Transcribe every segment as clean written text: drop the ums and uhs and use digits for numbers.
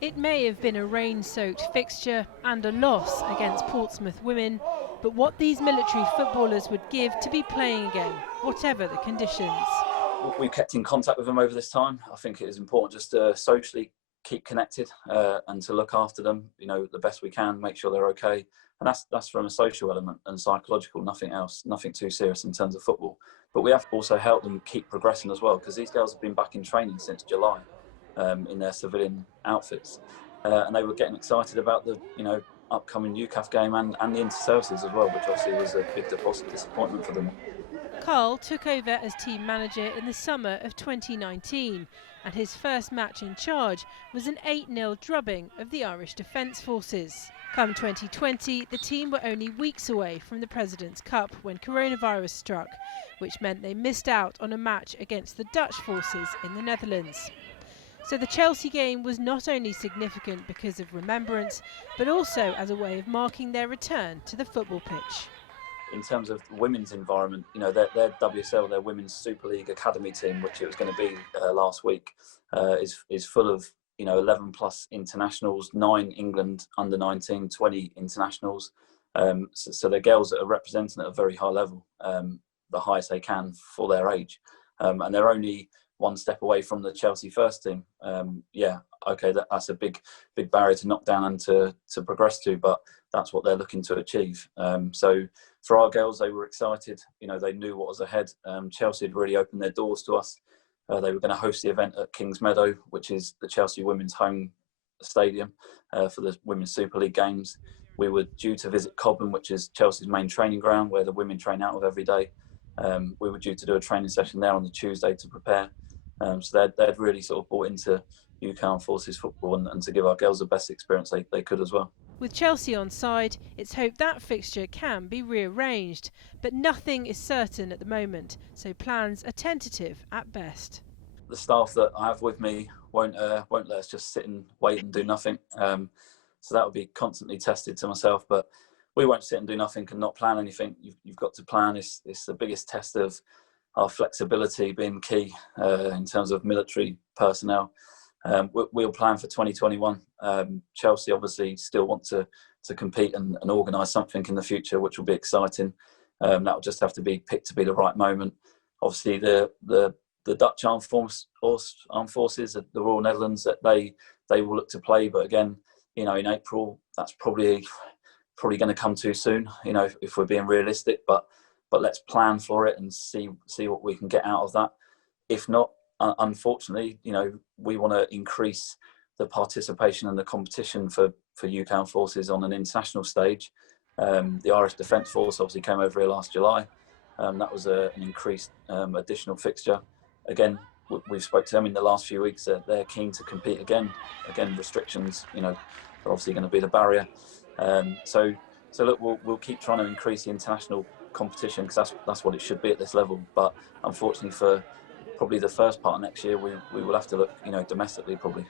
It may have been a rain-soaked fixture and a loss against Portsmouth women, but what these military footballers would give to be playing again, whatever the conditions. We kept in contact with them over this time. I think it is important just to socially keep connected and to look after them, the best we can, make sure they're okay. And that's from a social element and psychological, nothing else, nothing too serious in terms of football. But we have also helped them keep progressing as well, because these girls have been back in training since July in their civilian outfits. And they were getting excited about the, upcoming UKAF game and the inter-services as well, which obviously was a big disappointment for them. Carl took over as team manager in the summer of 2019, and his first match in charge was an 8-0 drubbing of the Irish Defence Forces. Come 2020, the team were only weeks away from the President's Cup when coronavirus struck, which meant they missed out on a match against the Dutch forces in the Netherlands. So the Chelsea game was not only significant because of remembrance, but also as a way of marking their return to the football pitch. In terms of the women's environment, their WSL, their Women's Super League Academy team, which it was going to be last week, is full of 11 plus internationals, 9 England under 19, 20 internationals. So they're girls that are representing at a very high level, the highest they can for their age, and they're only one step away from the Chelsea first team. That's a big barrier to knock down and to progress to, but that's what they're looking to achieve. So for our girls, they were excited. They knew what was ahead. Chelsea had really opened their doors to us. They were going to host the event at Kings Meadow, which is the Chelsea women's home stadium for the Women's Super League games. We were due to visit Cobham, which is Chelsea's main training ground, where the women train out of every day. We were due to do a training session there on the Tuesday to prepare. So they'd really sort of bought into UK Armed Forces football and to give our girls the best experience they could as well. With Chelsea on side, it's hoped that fixture can be rearranged, but nothing is certain at the moment, so plans are tentative at best. The staff that I have with me won't let us just sit and wait and do nothing. So that will be constantly tested to myself, but we won't sit and do nothing and not plan anything. You've got to plan. It's the biggest test of our flexibility being key in terms of military personnel. We'll plan for 2021. Chelsea obviously still want to compete and organise something in the future, which will be exciting. That will just have to be picked to be the right moment. Obviously, the Dutch Armed Forces, the Royal Netherlands, that they will look to play. But again, in April, that's probably going to come too soon. If we're being realistic, but let's plan for it and see what we can get out of that. If not, unfortunately, we want to increase the participation and the competition for UK Armed Forces on an international stage. The Irish Defence Force obviously came over here last July. That was an increased additional fixture. Again, we've spoke to them in the last few weeks. They're keen to compete again. Again, restrictions, are obviously going to be the barrier. So look, we'll keep trying to increase the international competition, because that's what it should be at this level. But unfortunately, for probably the first part of next year, we will have to look, domestically probably.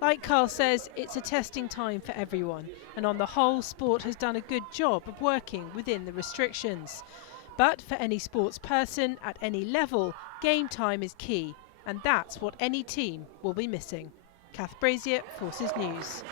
Like Carl says, it's a testing time for everyone, and on the whole, sport has done a good job of working within the restrictions. But for any sports person at any level, game time is key, and that's what any team will be missing. Kath Brazier, Forces News.